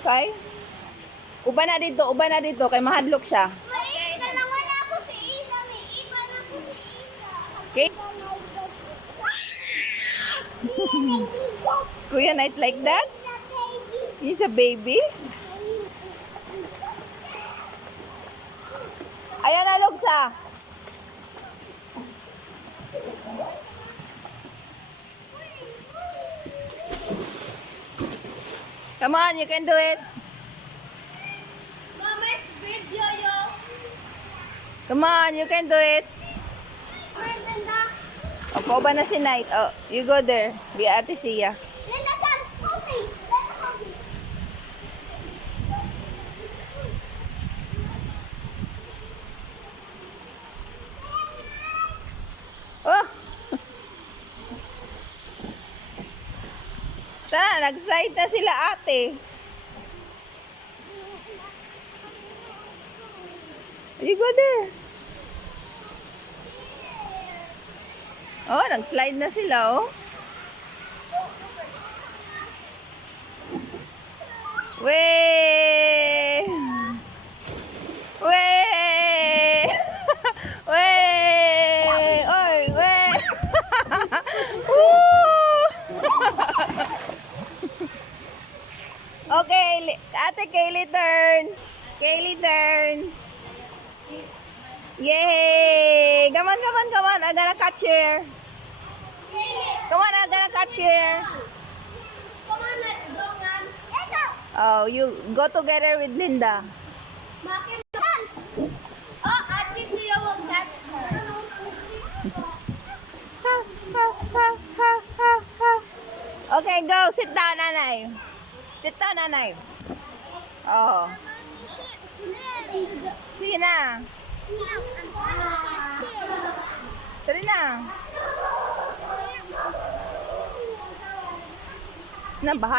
Kay? Uba na dito, kay mahadlok siya. Okay? Kuya Night like that? He's a baby? Ayan na, Lugsa. Come on, you can do it. Mama's video, yo. Come on, you can do it. Opo ba na si Night? Oh, you go there. Be Ate Sia. Linda, come. Hold me. Let me hold you. Oh! Sana, nag-slide na sila ate. You go there. Oh, nag-slide na sila, oh. Wey! Wey! Wey! Oy, wey! Woo! Okay, Ate Kaylee turn. Kaylee turn. Yay! Come on, come on, come on. I'm gonna catch here. Come on, I'm gonna catch here. Come on, let's go, man. Let's go. Oh, you go together with Linda. Bakit? Oh, Ate Sia will catch her. Okay, go. Sit down, nanay. Sit down, nanay. Oh. Sige na. Sige na. Na, bahal.